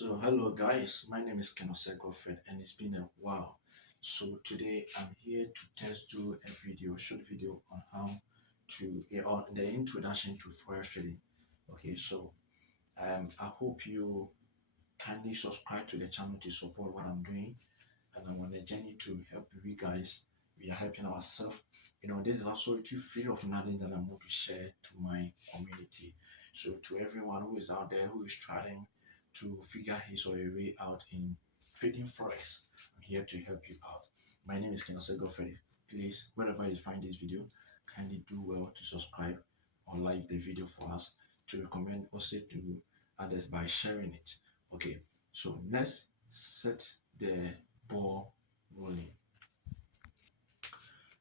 So hello guys, my name is Osei Godfred and it's been a while. So today I'm here to test do a short video on how to on the introduction to forex trading. Okay, so I hope you kindly subscribe to the channel to support what I'm doing, and I'm on a journey to help you guys. We are helping ourselves. This is absolutely free of nothing that I'm going to share to my community. So to everyone who is out there who is trying to figure his or her way out in trading forex, I'm here to help you out. My name is Osei Godfred. Please, wherever you find this video, kindly do well to subscribe or like the video for us, to recommend also to others by sharing it. Okay, so let's set the ball rolling.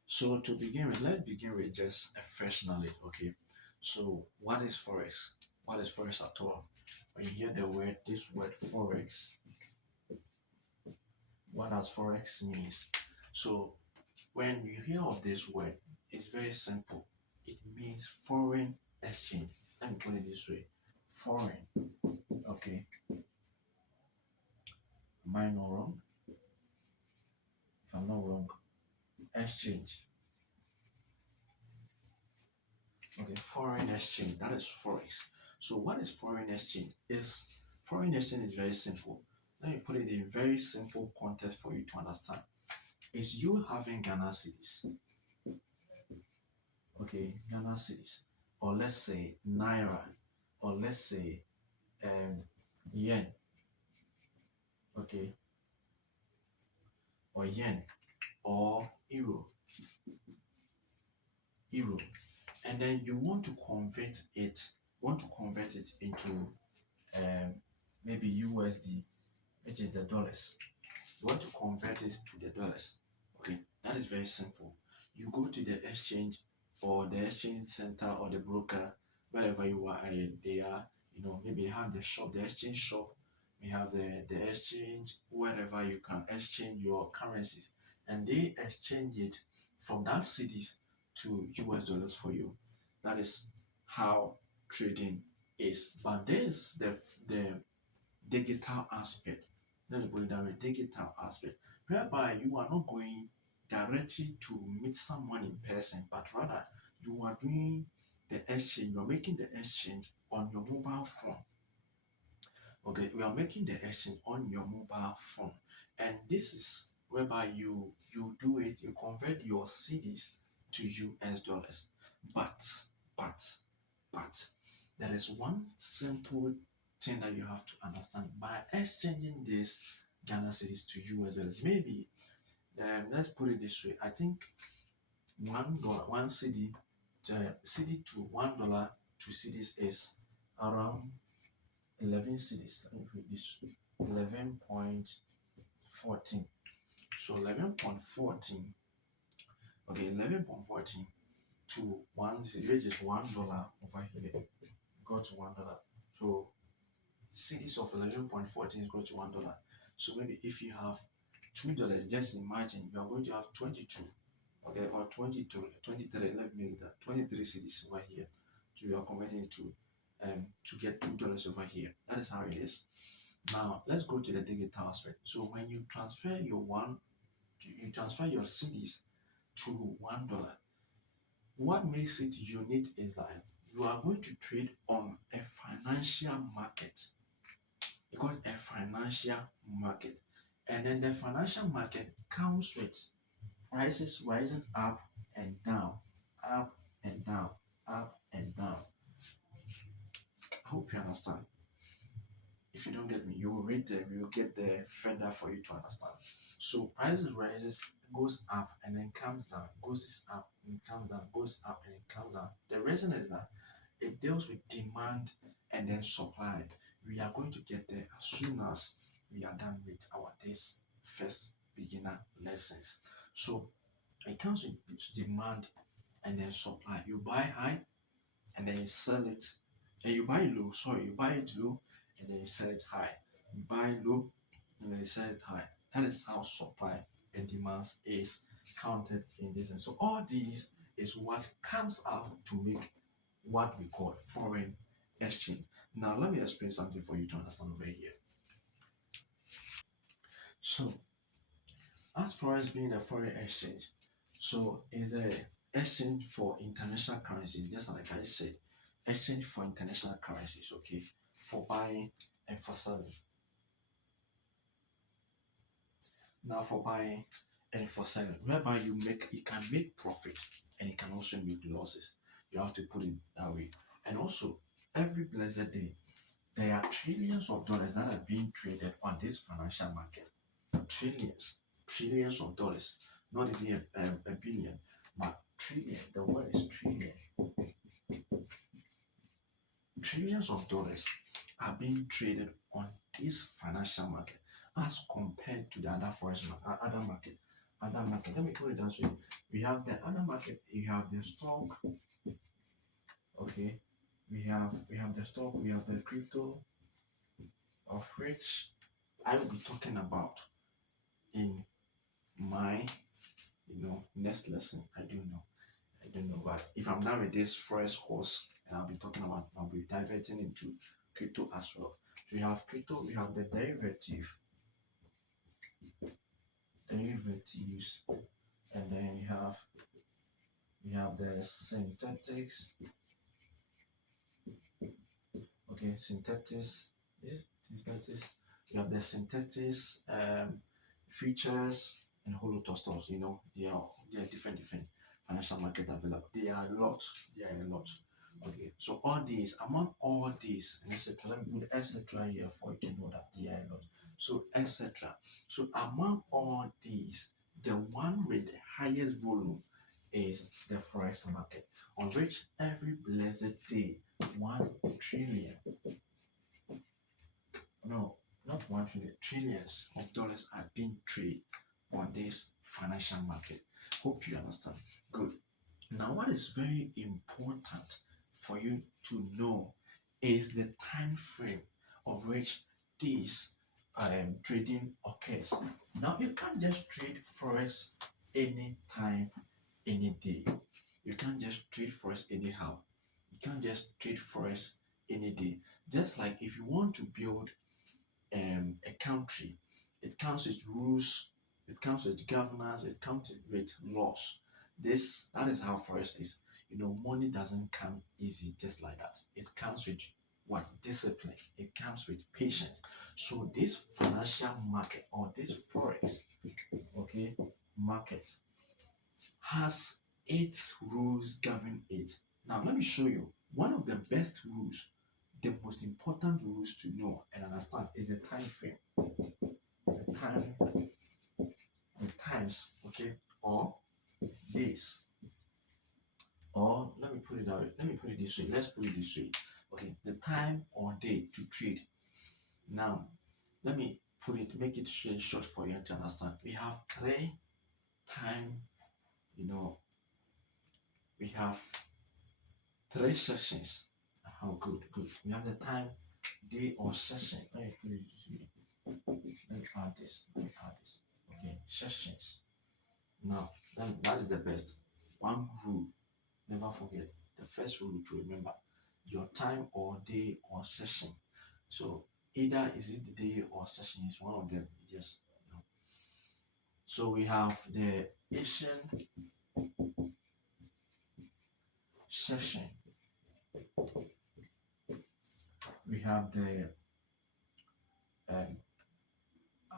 So to begin with, let's begin with just a fresh knowledge. Okay, so what is forex? What is forex at all? When you hear this word forex, what does forex means? So when you hear of this word, it's very simple. It means foreign exchange. Let me put it this way: foreign. Okay, am I not wrong? If I'm not wrong, exchange. Okay, foreign exchange. That is forex. So what is foreign exchange? Foreign exchange is very simple. Let me put it in very simple context for you to understand. Is you having Ghana cedis, okay, Ghana cedis, or let's say naira, or let's say yen, okay, or yen, or euro, and then you want to convert it into um, maybe USD, which is the dollars. You want to convert it to the dollars. Okay, that is very simple. You go to the exchange or the exchange center or the broker, wherever you are, they are, maybe they have the shop, the exchange shop, may have the exchange, wherever you can exchange your currencies, and they exchange it from that cities to US dollars for you. That is how trading is. But there's the digital aspect. Let me put it that way, digital aspect, whereby you are not going directly to meet someone in person, but rather you are doing the exchange, you are making the exchange on your mobile phone. Okay, we are making the exchange on your mobile phone, and this is whereby you do it, you convert your cedis to US dollars. But but but there is one simple thing that you have to understand. By exchanging this Ghana cedis to US dollars, maybe let's put it this way. I think $1, one cedi to $1 to cedis is around 11 cedis. Let me put this 11.14. So 11.14. Okay, 11.14 to one cedi, which is $1 over here. Got to $1. So cedis of 11.14 is equal to $1. So maybe if you have $2, just imagine you are going to have 22, okay, or 22, 23. Let me make that 23 cedis over here. So you are converting it to get $2 over here. That is how it is. Now let's go to the digital aspect. So when you transfer your cedis to $1, what makes it unique is that you are going to trade on a financial market, because a financial market, and then the financial market comes with prices rising up and down, up and down, up and down. I hope you understand. If you don't get me, you will read them, you will get there further for you to understand. So prices rises, goes up and then comes down, goes up and comes down, goes up and it comes down. The reason is that it deals with demand and then supply. We are going to get there as soon as we are done with our this first beginner lessons. So it comes with demand and then supply. You buy high and then you sell it, and you buy low. Sorry, you buy it low and then you sell it high. You buy low and then you sell it high. That is how supply and demand is counted in this. And so all these is what comes out to make what we call foreign exchange. Now let me explain something for you to understand over here. So as far as being a foreign exchange, so is a exchange for international currencies, just like I said, exchange for international currencies, okay, for buying and for selling. Now for buying and for selling, whereby you can make profit and you can also make losses. You have to put it that way. And also every blessed day there are trillions of dollars that are being traded on this financial market. Trillions, trillions of dollars, not even a billion, but trillion. The word is trillion. Trillions of dollars are being traded on this financial market as compared to the other other market. Other market. Let me put it that way. We have the other market. You have the stock. Okay. We have the stock. We have the crypto, of which I will be talking about in my next lesson. I don't know, but if I'm done with this first course and I'll be diverting into crypto as well. So we have crypto, we have the derivatives, and then we have the synthetics. Okay, synthetics. Synthetics. We have the synthetics, features and holotosters. They are different financial market available. They are a lot. They are a lot. Okay, so among all these, and etc. Let me put etc. here for you to know that they are a lot. So etc. So among all these, the one with the highest volume is the forex market, on which every blessed day 1 trillion, no, not 1 trillion, trillions of dollars are being traded on this financial market. Hope you understand. Good. Now, what is very important for you to know is the time frame of which this trading occurs. Now, you can't just trade forex anytime, any day. You can't just trade forex anyhow. You can't just trade forex any day. Just like if you want to build a country, it comes with rules, it comes with governance, it comes with laws. That is how forest is. Money doesn't come easy just like that. It comes with what? Discipline. It comes with patience. So this financial market, or this forex, okay, market has its rules govern it. Now let me show you one of the best rules, the most important rules to know and understand is the time frame. The time, the times, okay, or days. Or let me put it that way. Let me put it this way. Let's put it this way. Okay, the time or day to trade. Now, let me make it short for you to understand. We have three time, we have three sessions. How good. We have the time, day, or session. Let me put it this way. Let me add this. Okay, sessions. Now, that is the best. One rule, never forget. The first rule to remember: your time or day or session. So either is it the day or session is one of them. Just So we have the Asian session. We have the um,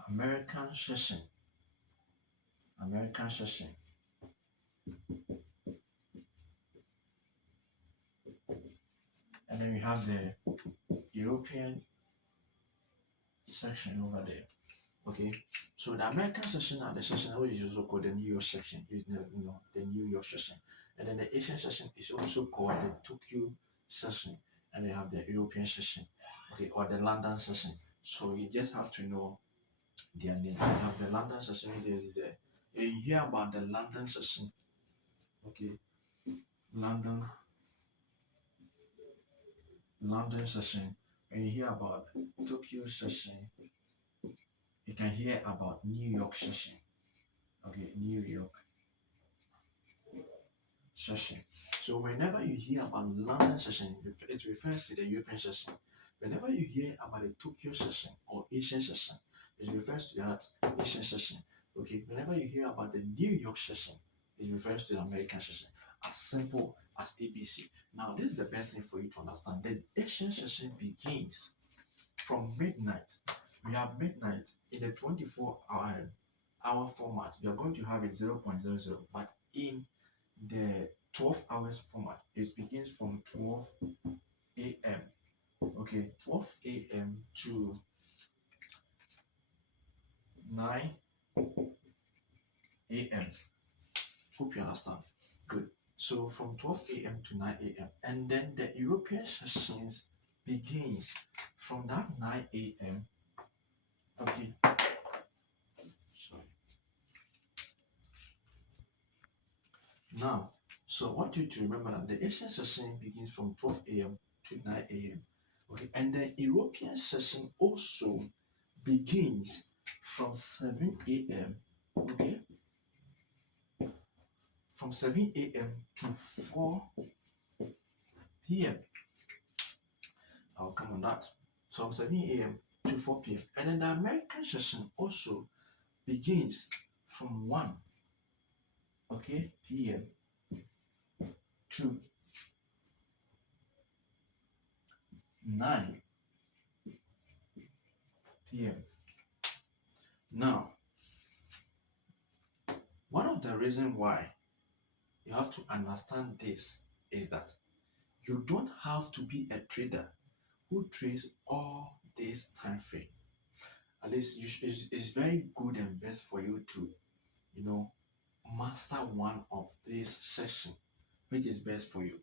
American session. American session. And then we have the European section over there. Okay, so the American session and the session which is also called the New York section, the New York session, and then the Asian session is also called the Tokyo session, and they have the European session, okay, or the London session. So you just have to know their name. You have the London session. You hear about the London session, okay, London session. When you hear about Tokyo session, you can hear about New York session. Okay, New York session. So whenever you hear about London session, it refers to the European session. Whenever you hear about the Tokyo session or Asian session, it refers to that Asian session. Okay, whenever you hear about the New York session, it refers to the American session. As simple as ABC. Now, this is the best thing for you to understand. The Asian session begins from midnight. We have midnight in the 24-hour format. We are going to have it 0.00, but in the 12 hours format, it begins from 12 a.m. Okay, 12 a.m. to 9 a.m. Hope you understand. Good. So from 12 a.m. to 9 a.m. And then the European sessions begins from that 9 a.m. Okay. Sorry. Now, so I want you to remember that the Asian session begins from 12 a.m. to 9 a.m. Okay, and the European session also begins from 7 a.m. Okay, from 7 a.m. to 4 p.m. I'll come on that. From 7 a.m. to 4 p.m. And then the American session also begins from 1 p.m. to 9 p.m. Now, one of the reasons why you have to understand this is that you don't have to be a trader who trades all this time frame. At least it's very good and best for you to, you know, master one of these sessions, which is best for you.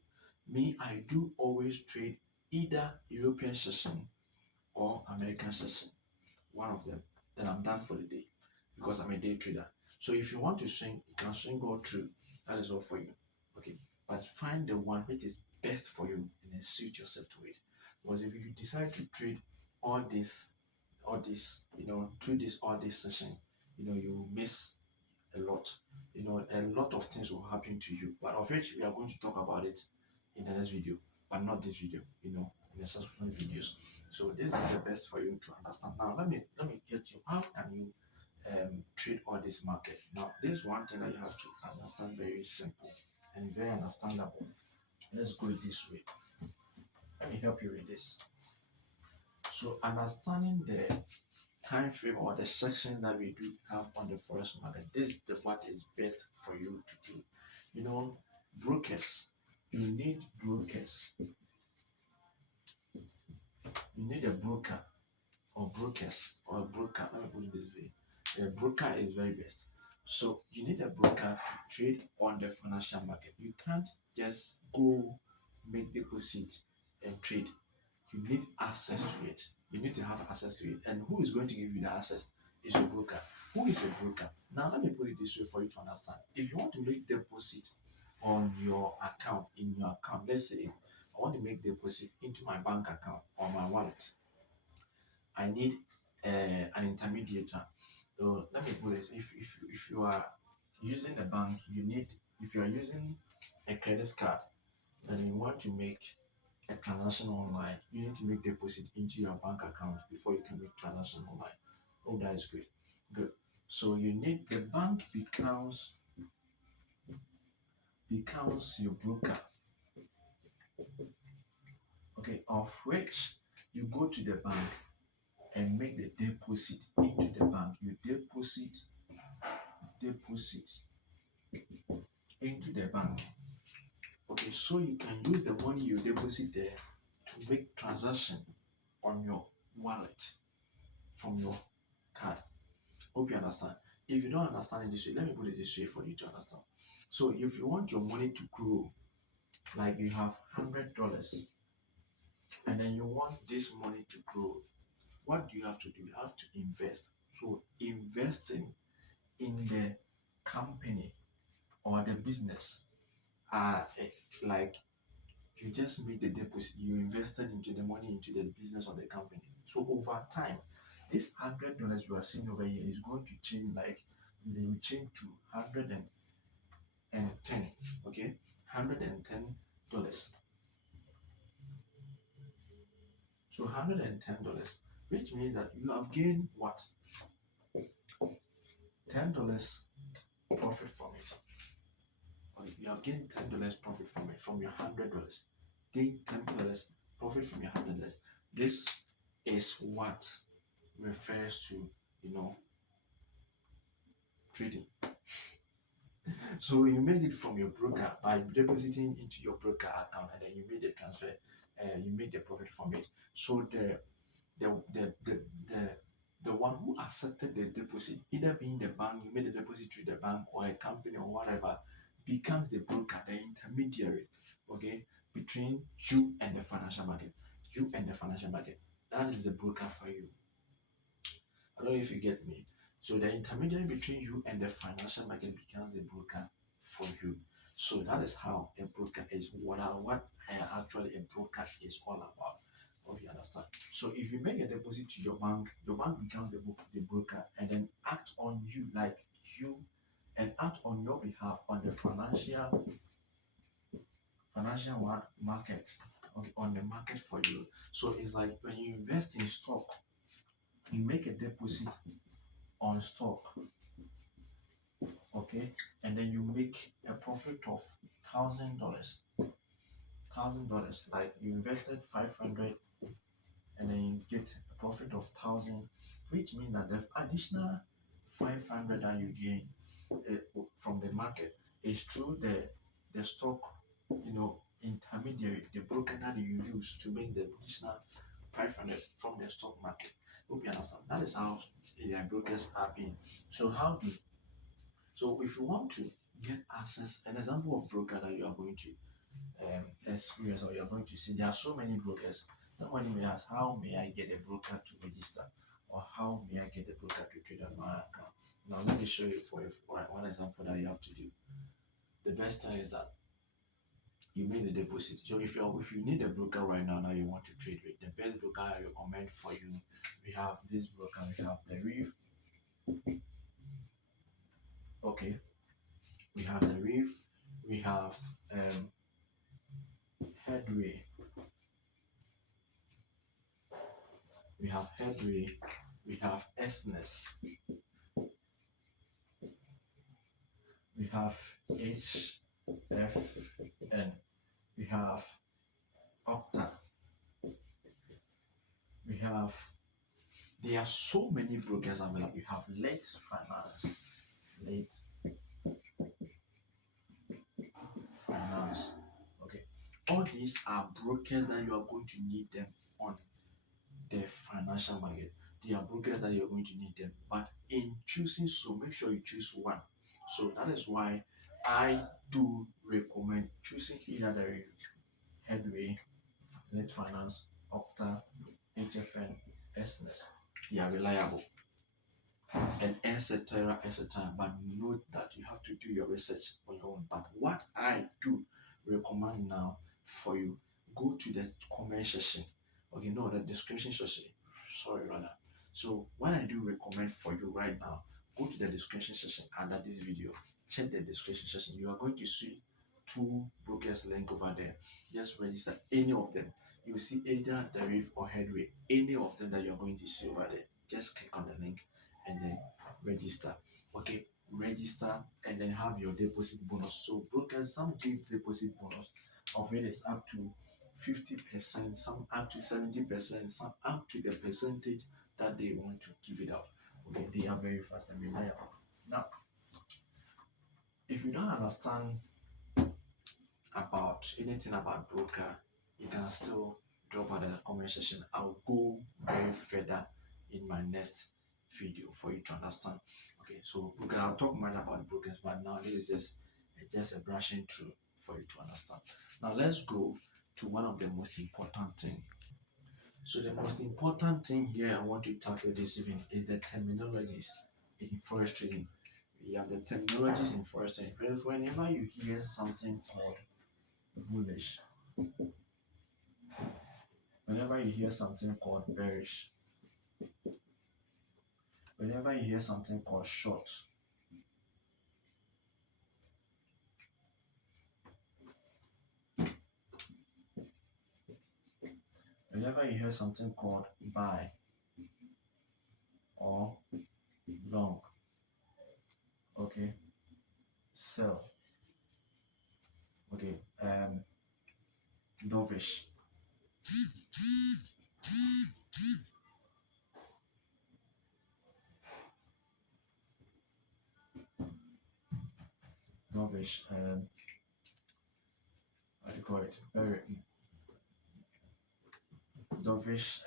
Me, I do always trade either European session or American session, one of them. Then I'm done for the day because I'm a day trader. So if you want to swing, you can swing all through. That is all for you. Okay. But find the one which is best for you and then suit yourself to it. Because if you decide to trade all this, all this session, you will miss a lot. A lot of things will happen to you. But of which we are going to talk about it in the next video, but not this video, in the subsequent videos. So this is the best for you to understand. Now let me get you, how can you trade all this market? Now this one thing that you have to understand, very simple and very understandable. Let's go this way. Let me help you with this. So understanding the time frame or the sections that we do have on the forex market, this is what is best for you to do. Brokers, you need brokers. You need a broker or brokers or a broker. Let me put it this way. A broker is very best. So you need a broker to trade on the financial market. You can't just go make deposit and trade. You need access to it. You need to have access to it. And who is going to give you the access? Is your broker. Who is a broker? Now let me put it this way for you to understand. If you want to make deposit on your account, in your account, let's say I want to make deposit into my bank account or my wallet, I need an intermediator. So let me put it, if you are using a bank, if you are using a credit card and you want to make a transaction online, you need to make deposit into your bank account before you can make transaction online. Oh, that is great. Good. So you need the bank becomes your broker. Okay, of which you go to the bank and make the deposit into the bank. You deposit into the bank. Okay, so you can use the money you deposit there to make transaction on your wallet from your card. Hope you understand. If you don't understand it this way, let me put it this way for you to understand. So if you want your money to grow, like you have $100 and then you want this money to grow, what do you have to do? You have to invest. So investing in the company or the business like you just made the deposit, you invested into the money into the business or the company. So over time, this $100 you are seeing over here is going to change, like they will change to 110. Okay, $110. So $110, which means that you have gained what? $10 profit from it. Okay, you have gained $10 profit from it from your $100. Gain $10 profit from your $100. This is what refers to, you know, trading. So you made it from your broker by depositing into your broker account, and then you made the transfer, and you made the profit from it. So the the the the the one who accepted the deposit, either being the bank, you made the deposit through the bank or a company or whatever, becomes the broker, the intermediary, okay, between you and the financial market. You and the financial market. That is the broker for you. I don't know if you get me. So the intermediary between you and the financial market becomes a broker for you. So that is how a broker is. What actually a broker is all about. Hope you understand. So if you make a deposit to your bank becomes the broker and then act on you like you and act on your behalf on the financial market, okay, on the market for you. So it's like when you invest in stock, you make a deposit on stock, okay, and then you make a profit of $1,000, like you invested 500 and then you get a profit of 1,000, which means that the additional 500 that you gain from the market is through the stock, you know, intermediary, the broker that you use to make the additional 500 from the stock market. Hope you understand. That is how brokers are being. So how do so if you want to get access, an example of broker that you are going to experience or you are going to see, there are so many brokers. Somebody may ask, how may I get a broker to register? Or how may I get a broker to trade on my account? Now let me show you for one example that you have to do. The best thing is that you made a deposit. So if you need a broker right now you want to trade with, the best broker I recommend for you, we have this broker, we have the Reef. Okay, we have the Reef, we have Headway. We have Headway, we have SNES, we have HFN, we have Octa, we have, there are so many brokers available. You have Late Finance, okay. All these are brokers that you are going to need them on the financial market. They are brokers that you're going to need them. But in choosing, so make sure you choose one. So that is why I do recommend choosing either the Headway, Net Finance, Opta, HFN, SNES. They are reliable and etc. etc. But note that you have to do your research on your own. But what I do recommend now for you, go to the comment section. Okay, no, the description section. Sorry, rather. So what I do recommend for you right now, go to the description section under this video. Check the description section. You are going to see two brokers link over there. Just register any of them. You will see either the Reef or Headway. Any of them that you are going to see over there. Just click on the link and then register. Okay, register and then have your deposit bonus. So brokers, some give deposit bonus of it is up to 50%, some up to 70%, some up to the percentage that they want to give it out. Okay, they are very fast and reliable. Now, if you don't understand about anything about broker, you can still drop out the comment section. I'll go very further in my next video for you to understand. Okay, so broker, I'll talk much about brokers, but now this is just a brushing through for you to understand. Now let's go to one of the most important thing. So the most important thing here I want to tackle this evening is the terminologies in forex trading. We have the terminologies in forex trading. Whenever you hear something called bullish, whenever you hear something called bearish, whenever you hear something called short, whenever you hear something called buy or long, Okay, sell. Okay, dovish, dovish. What do you call it? Very dovish.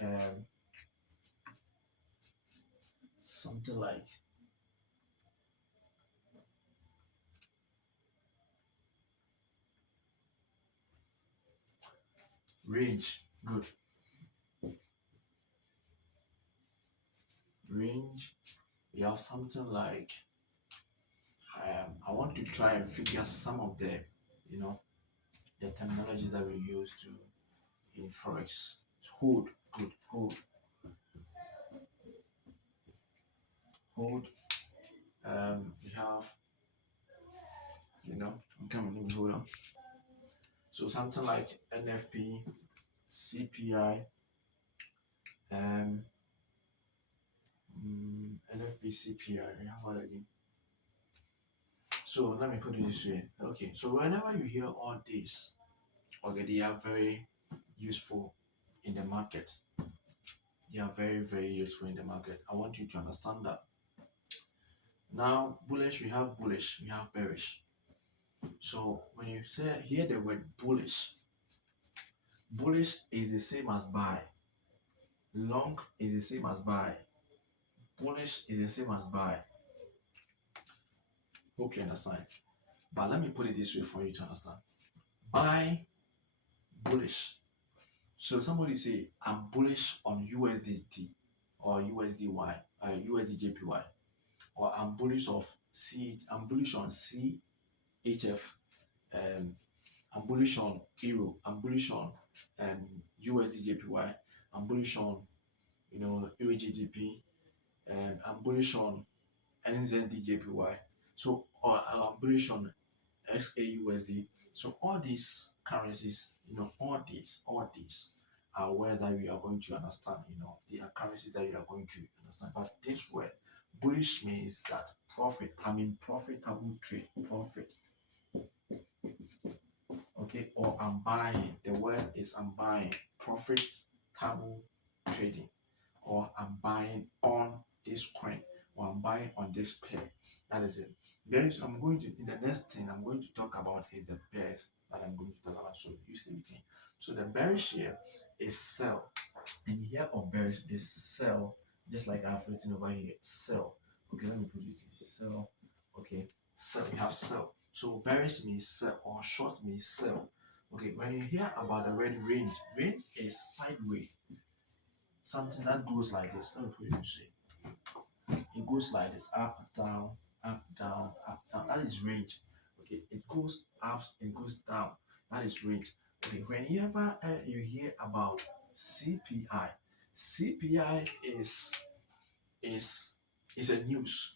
Something like range. Good range. We have something like I want to try and figure some of you know, the terminologies that we use to in forex. Hold, good, hold. We have, I'm coming. Let me hold on. So something like NFP, CPI, um, NFP, CPI. We have what again? So let me put it this way. Okay, so whenever you hear all this, okay, they are very useful in the market. They are very, very useful in the market. I want you to understand that. Now, bullish, we have bearish. So when you hear the word bullish, bullish is the same as buy. Long is the same as buy. Bullish is the same as buy. Hope you understand. But let me put it this way for you to understand. Buy, bullish. So somebody say, I'm bullish on USDT or USDY, USDJPY, or I'm bullish on CHF, I'm bullish on Euro, I'm bullish on USDJPY, I'm bullish on Euro GDP, I'm bullish on NZDJPY. So or I'm bullish on XAUSD. So all these currencies, all these are words that we are going to understand. They are currencies that we are going to understand. But this word, bullish, means that profit. I mean profitable trade, profit. Okay, or I'm buying. The word is I'm buying, profitable trading, or I'm buying on this coin, or I'm buying on this pair. That is it. I'm going to, in the next thing I'm going to talk about is the pairs that I'm going to talk about. So you stay with me. So the bearish here is sell, and here of bearish is sell, just like I've written over here, sell. Okay, let me put it sell. Okay, sell. We have sell. So bearish means sell, or short means sell. Okay, when you hear about the word range, range is sideways, something that goes like this. Let me put it this way. It goes like this: up, down, up, down, up, down. That is range. Okay, it goes up, it goes down. That is range. Okay, whenever you hear about CPI, CPI is is a news.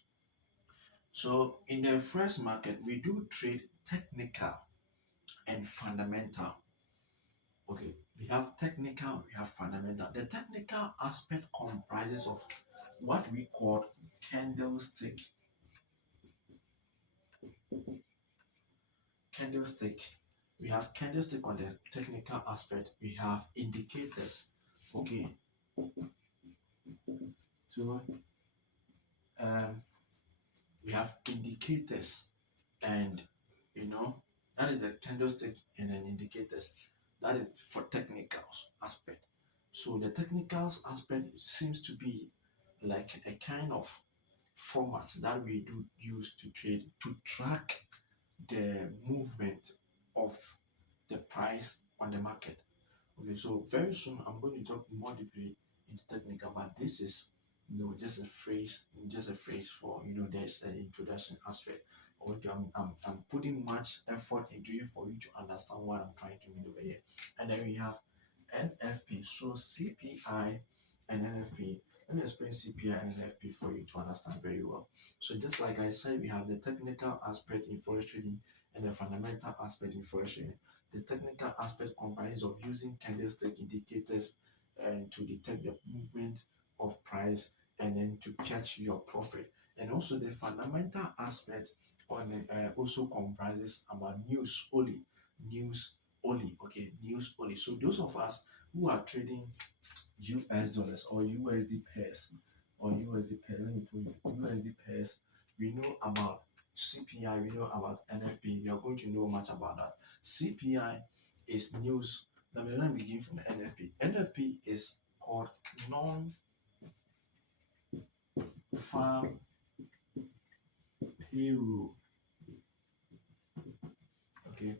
So in the first market, we do trade technical and fundamental. Okay, we have technical, we have fundamental. The technical aspect comprises of what we call candlestick. Candlestick. We have candlestick on the technical aspect. We have indicators. Okay, so um, we have indicators, and that is a candlestick and an indicators. That is for technical aspect. So the technical aspect seems to be like a kind of format that we do use to trade, to track the movement of the price on the market. Okay, so very soon I'm going to talk more deeply into technical, but this is just a phrase for there's an introduction aspect. I'm putting much effort into it for you to understand what I'm trying to mean over here. And then we have NFP. So CPI and NFP. Let me explain CPI and NFP for you to understand very well. So just like I said, we have the technical aspect in forex trading and the fundamental aspect in forex trading. The technical aspect comprises of using candlestick indicators and to detect the movement of price and then to catch your profit. And also the fundamental aspect on also comprises about news only, okay, news only. So those of us who are trading US dollars or USD pairs or USD pairs, let me put it, USD pairs, we know about CPI, we know about NFP. We are going to know much about that. CPI is news. Let me begin from the NFP. NFP is called non-farm payroll. Okay,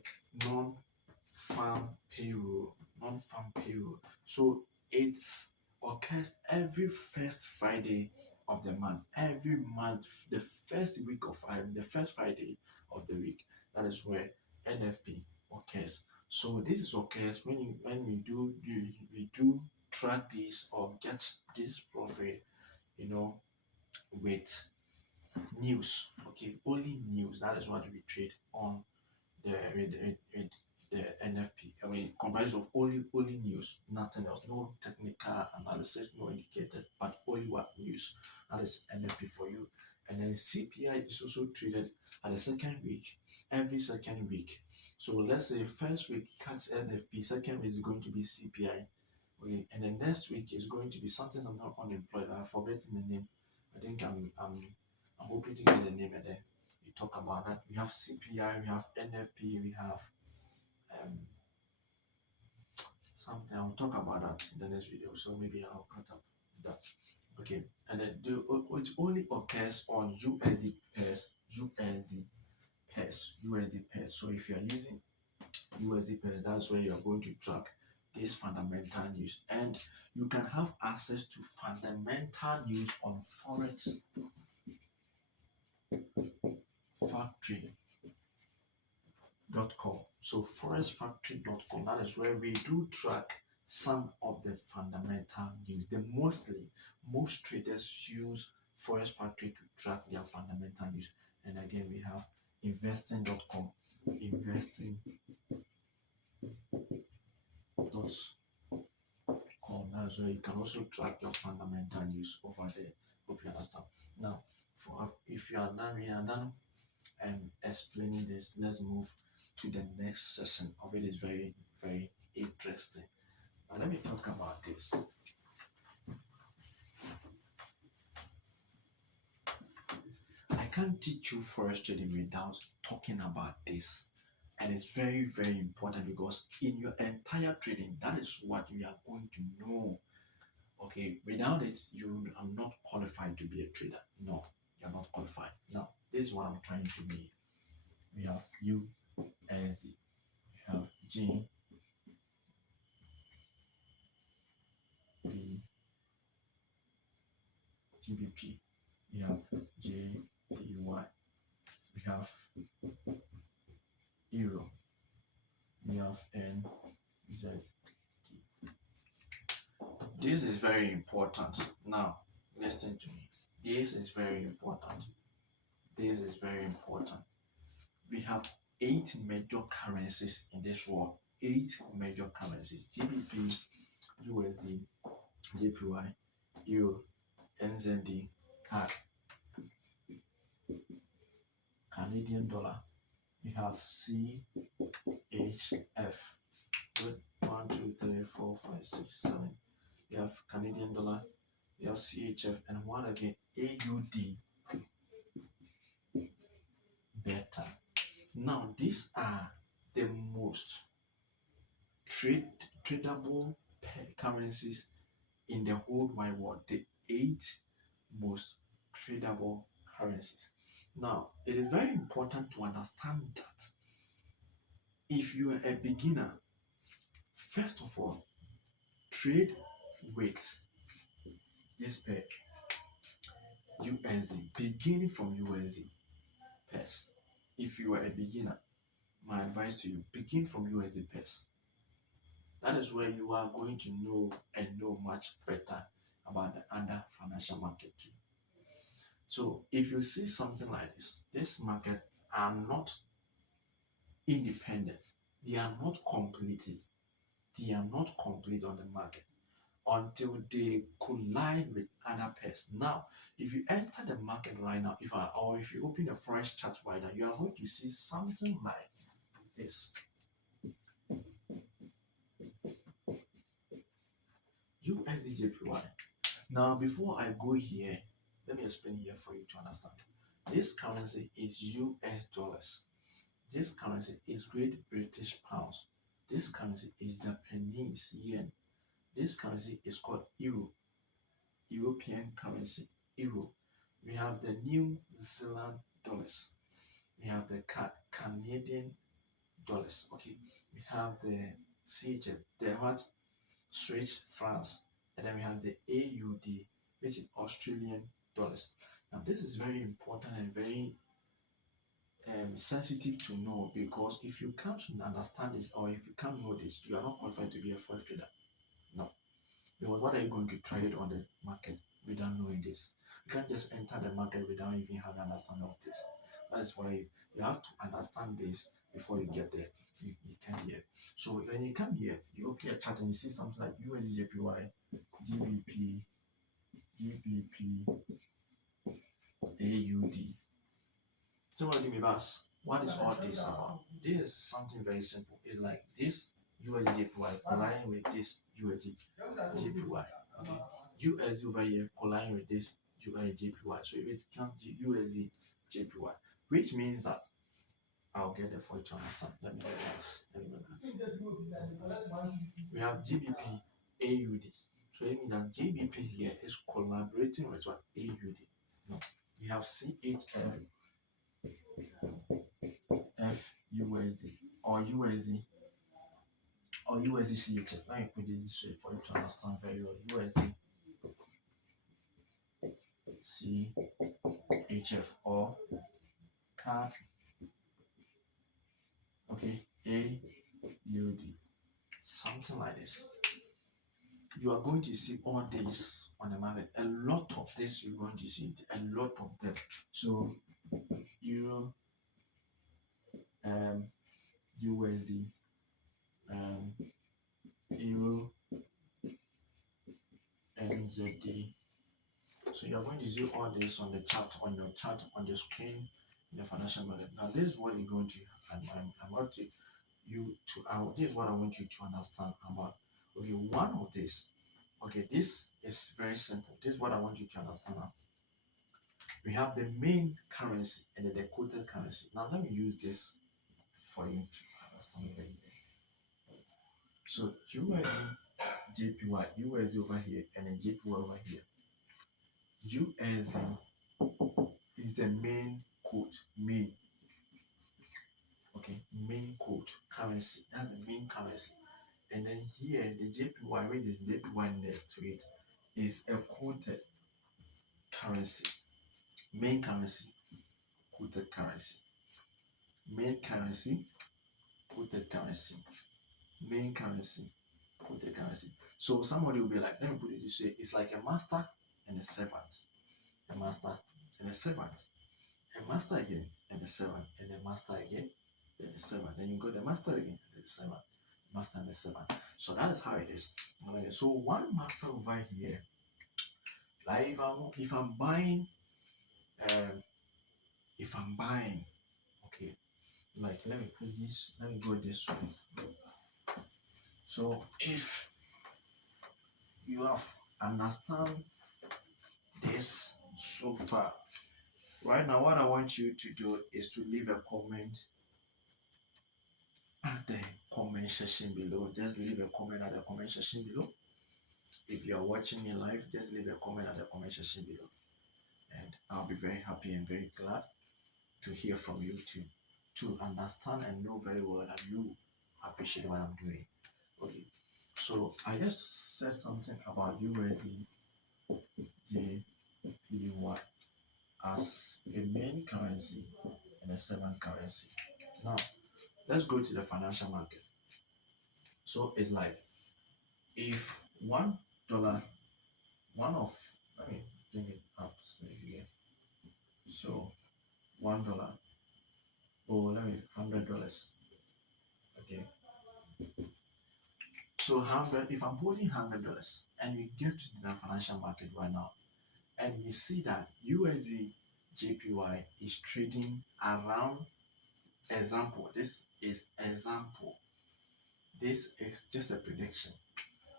non-farm payroll, non-farm payroll. So it's occurs every first Friday of the month. Every month, the first week of the first Friday of the week. That is where NFP occurs. So this is occurs when we do track this or get this profit, you know, with news. Okay, only news. That is what we trade on with the NFP. I mean, comprised of only news, nothing else, no technical analysis, no indicated, but only what news. That is NFP for you. And then CPI is also traded at the second week, every second week. So let's say first week cuts NFP, second week is going to be CPI. Okay, and then next week is going to be something I'm not unemployed. I've forgotten the name. I think I'm hoping to get the name and then we talk about that. We have CPI, we have NFP, we have um, something. I'll talk about that in the next video. So maybe I'll cut up that. Okay, and then it only occurs on USD pairs, USD pairs. So if you are using USD pairs, that's where you are going to track this fundamental news, and you can have access to fundamental news on Forex Factory.com. So forexfactory.com, that is where we do track some of the fundamental news. Most traders use Forex Factory to track their fundamental news. And again, we have investing.com, investing.com. That's where you can also track your fundamental news over there. Hope you understand. Now, if you are done, we are done explaining this. Let's move to the next session of it. Is very, very interesting. Now let me talk about this. I can't teach you forex trading without talking about this, and it's very, very important because in your entire trading, that is what you are going to know. Okay, without it, you are not qualified to be a trader. No, you're not qualified. Now, this is what I'm trying to mean. We have USD, we have GBP, we have JPY, we have Euro, we have NZD. This is very important. Now, listen to me. This is very important. This is very important. We have 8 major currencies in this world. 8 major currencies: GBP, USD, JPY, Euro, NZD, CAD, Canadian dollar. We have CHF. Good. 1, 2, 3, 4, 5, 6, 7. We have Canadian dollar. We have CHF, and one again, AUD. Better. Now, these are the most tradable currencies in the whole wide world. The 8 most tradable currencies. Now, it is very important to understand that if you are a beginner, first of all, trade with this pair, USD, beginning from USD pairs. If you are a beginner, my advice to you, begin from USD pairs. That is where you are going to know and know much better about the other financial market too. So if you see something like this market are not independent. They are not complete on the market until they collide with other pairs. Now, if you enter the market right now, if you open a Forex chart right now, you are going to see something like this. USDJPY. Now, before I go here, let me explain here for you to understand. This currency is US dollars. This currency is Great British pounds. This currency is Japanese yen. This currency is called euro, European currency, euro. We have the New Zealand dollars. We have the Canadian dollars. Okay. We have the CHF, the what? Swiss francs, and then we have the AUD, which is Australian dollars. Now, this is very important and very sensitive to know, because if you can't understand this or if you can't know this, you are not qualified to be a forex trader. No. Because what are you going to trade on the market without knowing this? You can't just enter the market without even having an understanding of this. That's why you have to understand this before you get there. You can't hear. So when you come here, you open a chart and you see something like USDJPY, GBP, AUD. So what do you mean, boss? What is all this about? This is something very simple. It's like this USDJPY colliding with this USDJPY. Okay. USD over here colliding with this USDJPY. So if it becomes USDJPY, which means that I'll get the for you to understand. Let me relax. We have GBP AUD. So it means that GBP here is collaborating with what? AUD. No. We have CHF FUSD or USD or USD CHF. Let me put it this way for you to understand very well. USD CHF or CAD. Okay, AUD. Something like this. You are going to see all this on the market. A lot of this you're going to see. A lot of them. So Euro, USD, Euro, NZD. So you're going to see all this on the chart, on your chart, on the screen in the financial market. Now this is what you're going to, I'm going to you to this is what I want you to understand about. Okay, one of this. Okay, this is very simple. This is what I want you to understand now. We have the main currency and the quoted currency. Now let me use this for you to understand very well. So USD JPY, USD over here, and then JPY over here. USD is the main quote, main. Okay, main quote currency. That's the main currency. And then here, the JPY, which is JPY next to it, is a quoted currency. Main currency, quoted currency. Main currency, quoted currency. Main currency, quoted currency. So somebody will be like, let me put it this way: it's like a master and a servant. A master and a servant. A master again and a servant, and a master again, then a servant. Then you go the master again and the servant. Master and the servant. So that is how it is. So one master over here, like if I'm buying, okay, like let me go this way. So if you have understand this so far, right now what I want you to do is to leave a comment at the comment section below. Just leave a comment at the comment section below. If you are watching me live, just leave a comment at the comment section below, and I'll be very happy and very glad to hear from you to understand and know very well that you appreciate what I'm doing. Okay, so I just said something about USDJPY as a main currency and a servant currency. Now let's go to the financial market. So it's like if $1, let me bring it up here. So $1, let me $100. Okay. So 100, if I'm holding $100 and we get to the financial market right now and we see that USD JPY is trading around, example, this is example, this is just a prediction,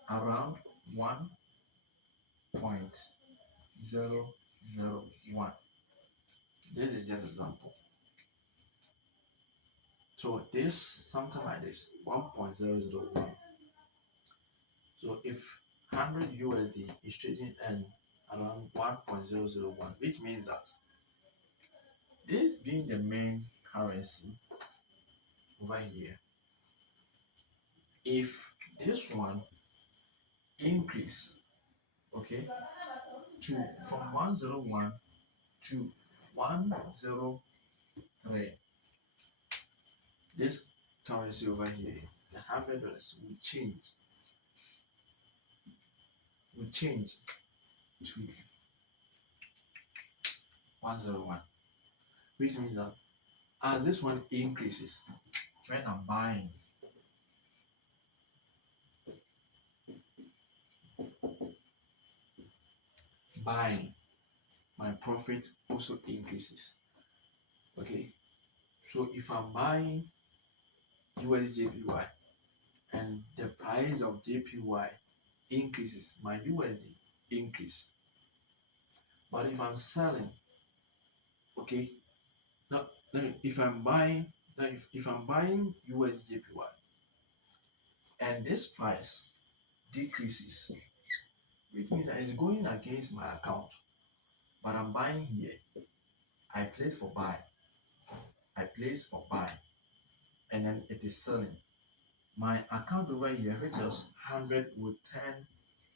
around 1.001. This is just example. So this, something like this, 1.001. So if 100 USD is trading in around 1.001, which means that this being the main currency over here, if this one increase, okay, to from 101 to 103, this currency over here, the $100 will change to 101, which means that as this one increases, when I'm buying, my profit also increases. Okay, so if I'm buying USJPY and the price of JPY increases, my USD increase. But if I'm selling, okay, now if I'm buying, if I'm buying USJPY and this price decreases, which means that it's going against my account, but I'm buying here, I place for buy, and then it is selling. My account over here, which is 100, will turn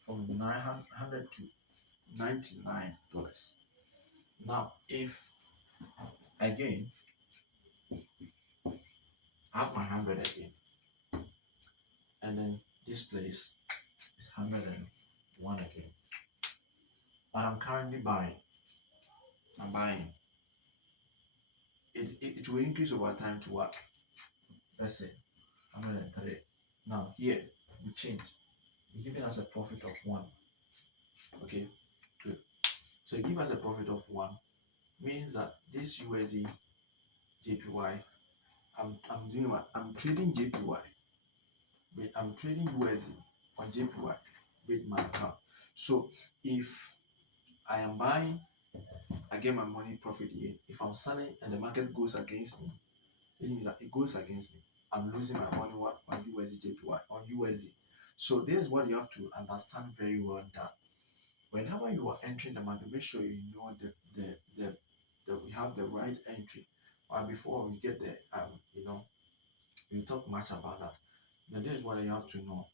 from 900 to $99. Now, if again I have my 100 again, and then this place is 101 again, but I'm currently buying. I'm buying. It will increase over time to what? Let's say 103. Now here we change. We're giving us a profit of 1. Okay, good. So give us a profit of 1 means that this USD JPY, I'm doing what? I'm trading JPY. I'm trading USD on JPY with my account. So if I am buying, I get my money profit here. If I'm selling and the market goes against me, it means that it goes against me. I'm losing my money on USD JPY, on USD. So this is what you have to understand very well, that whenever you are entering the market, make sure you know that we have the right entry. But before we get there, we talk much about that. But this is what you have to know.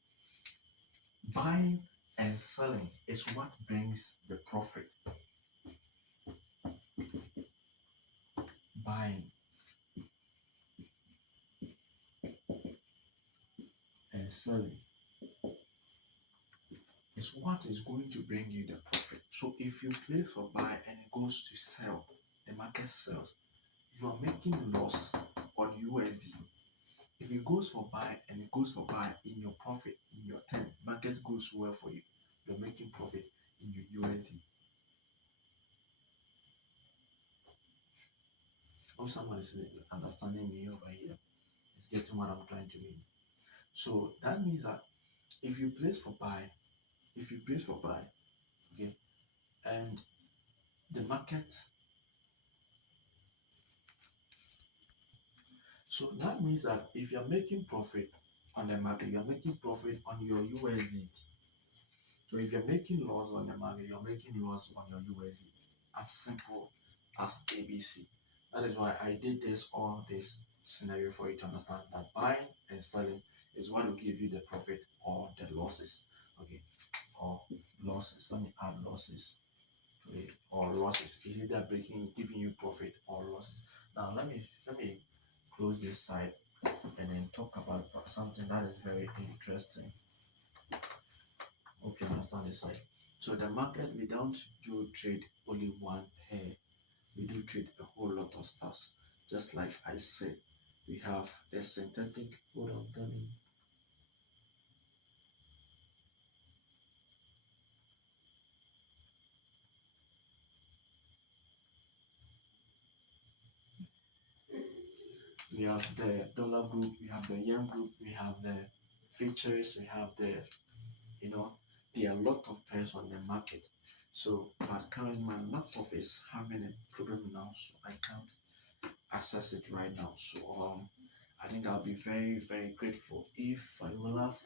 Buying and selling is what brings the profit. Buying and selling is what is going to bring you the profit. So if you place for buy and it goes to sell, the market sells, you are making loss on USD. If it goes for buy and it goes for buy, in your profit, in your turn, market goes well for you, you're making profit in your USD. Hope someone is understanding me over here, is getting what I'm trying to mean. So that means that if you place for buy, okay, and the market, so that means that if you're making profit on the market, you're making profit on your USD. So if you're making loss on the market, you're making loss on your USD. As simple as ABC. That is why I did all this scenario for you to understand that buying and selling is what will give you the profit or the losses. Okay, or losses. Let me add losses to it, or losses. Is either giving you profit or losses. Now let me close this side and then talk about something that is very interesting. Okay, understand this side. So the market, we don't do trade only one pair. We do trade a whole lot of stuff. Just like I said, we have the synthetic. Hold on, We have the dollar group, we have the yen group, we have the features, we have the, you know, there are a lot of pairs on the market. So, but currently my laptop is having a problem now, so I can't access it right now. So, I think I'll be very, very grateful if I will have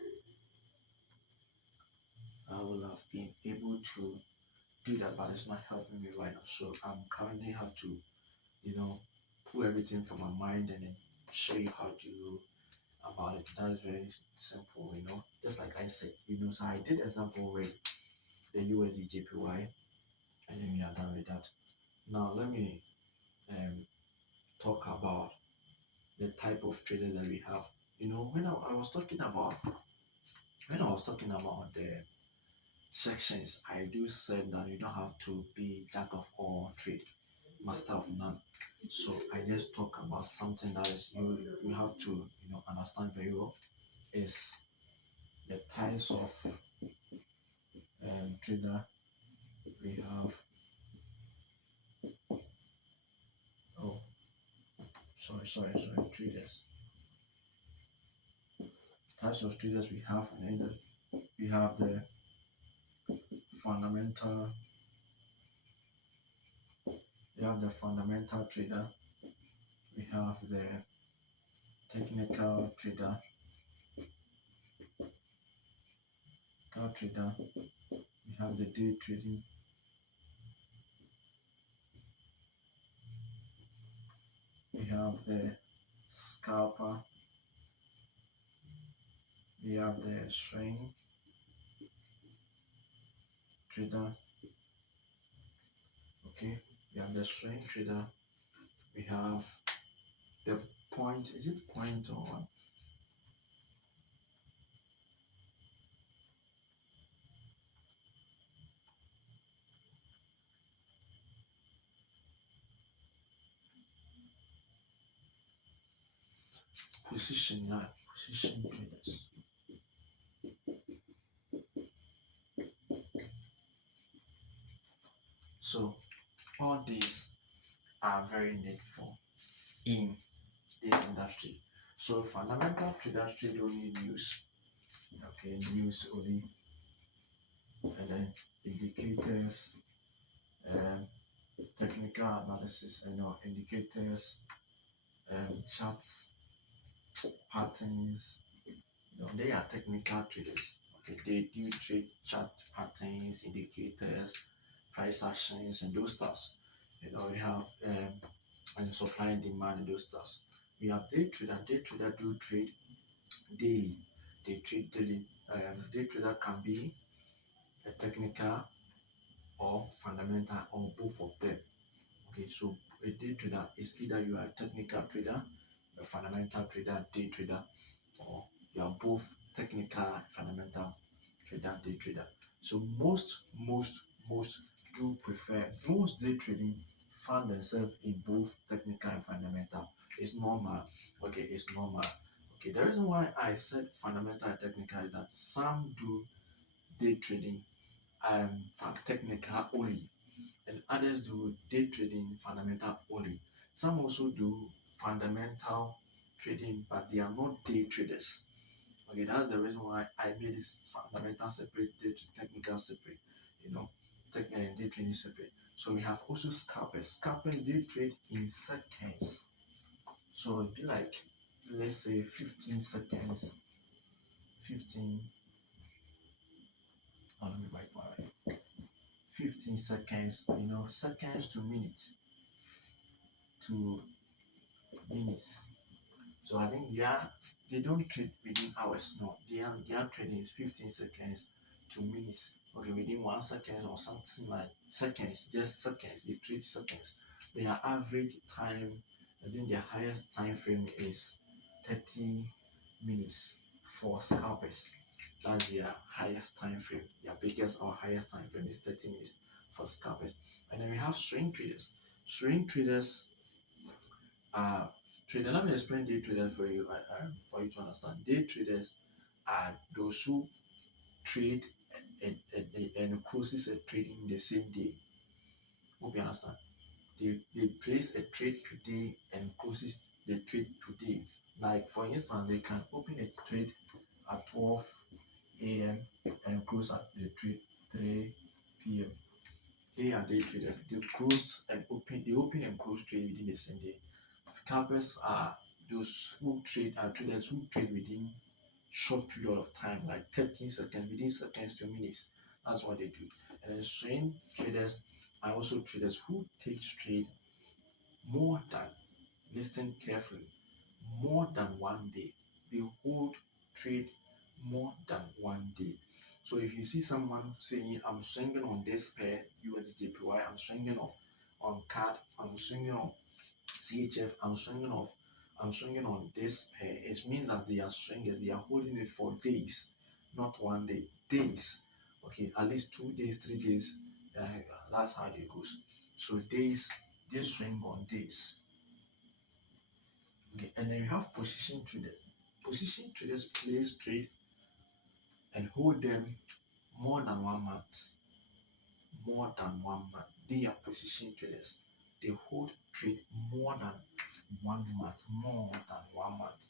been able to do that, but it's not helping me right now. So, I'm currently have to, you know, pull everything from my mind and then show you how to about it. That is very simple, you know. Just like I said, you know, so I did example with the USD JPY, and then we are done with that. Now let me um, talk about the type of traders that we have. You know, I was talking about the sections, I do said that you don't have to be jack of all trade, master of none. So I just talk about something that is you have to understand very well is the types of trader we have. Oh, sorry, traders. Types of traders we have, and then we have the fundamental. We have the fundamental trader. We have the technical trader. We have the day trading. We have the scalper. We have the swing trader. Okay, we have the swing trader. We have the point. Is it point or position? Yeah, position traders. So all these are very needful in this industry. So fundamental traders trade only news. Okay, news only, and then indicators, um, technical analysis, indicators, charts, patterns. They are technical traders. Okay, they do trade chart patterns, indicators, price actions, and those stuffs. We have and supply and demand and those stuffs. We have day trader. Day trader do trade daily. They trade daily. Day trader can be a technical or fundamental or both of them. Okay, so a day trader is either you are a technical trader, a fundamental trader, day trader, or you are both technical, fundamental trader, day trader. So most do prefer most day trading find themselves in both technical and fundamental. It's normal. Okay, it's normal. Okay, the reason why I said fundamental and technical is that some do day trading for technical only, and others do day trading fundamental only. Some also do fundamental trading, but they are not day traders. Okay, that's the reason why I made this fundamental separate, technical separate, day trading separate. So we have also scalpers. Scalpers they trade in seconds. So it'd be like, let's say 15 seconds, 15, let me write my 15 seconds, seconds to minutes. So I think they don't trade within hours. No, their trading is 15 seconds to minutes. Okay, within 1 second or something like seconds, just seconds. They trade seconds. Their average time, I think their highest time frame is 30 minutes for scalpers. That's their highest time frame. Their biggest or highest time frame is 30 minutes for scalpers. And then we have swing traders. Swing traders are trader. Let me explain day traders for you to understand. Day traders are those who trade and process a trade in the same day. Hope you understand. They place a trade today and process the trade today. Like for instance, they can open a trade at 12 a.m. and close at the trade 3 p.m. They are day traders. They open and close trade within the same day. Scalpers are those who trade are traders who trade within short period of time, like 13 seconds, within seconds to minutes. That's what they do. And then swing traders are also traders who take trade more than, listen carefully, more than one day. They hold trade more than one day. So if you see someone saying, I'm swinging on this pair USDJPY, I'm swinging on CAD, I'm swinging on CHF, I'm swinging on this pair, it means that they are swingers, they are holding it for days, not one day, days. Okay, at least 2 days, 3 days. Uh, that's how it goes. So days, they swing on days. Okay, and then you have position traders. Position traders place trade and hold them more than 1 month. More than 1 month. They are position traders. They hold trade more than 1 month. More than 1 month.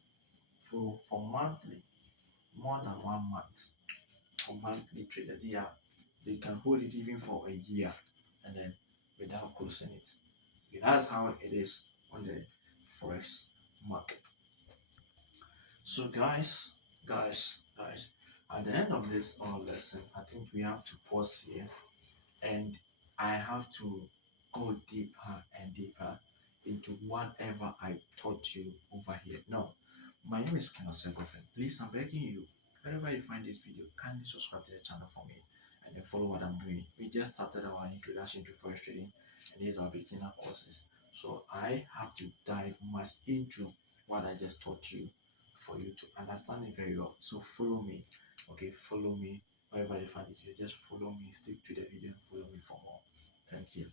For monthly, more than 1 month. For monthly trader, they can hold it even for a year and then without closing it. Okay, that's how it is on the forex market. So guys, at the end of this lesson, I think we have to pause here and I have to go deeper and deeper into whatever I taught you over here. No, my name is Osei Godfred. Please, I'm begging you, wherever you find this video, kindly subscribe to the channel for me and then follow what I'm doing. We just started our introduction to forex trading and these are beginner courses. So I have to dive much into what I just taught you for you to understand it very well. So follow me. Okay, follow me wherever you find this video. Just follow me, stick to the video and follow me for more. Thank you.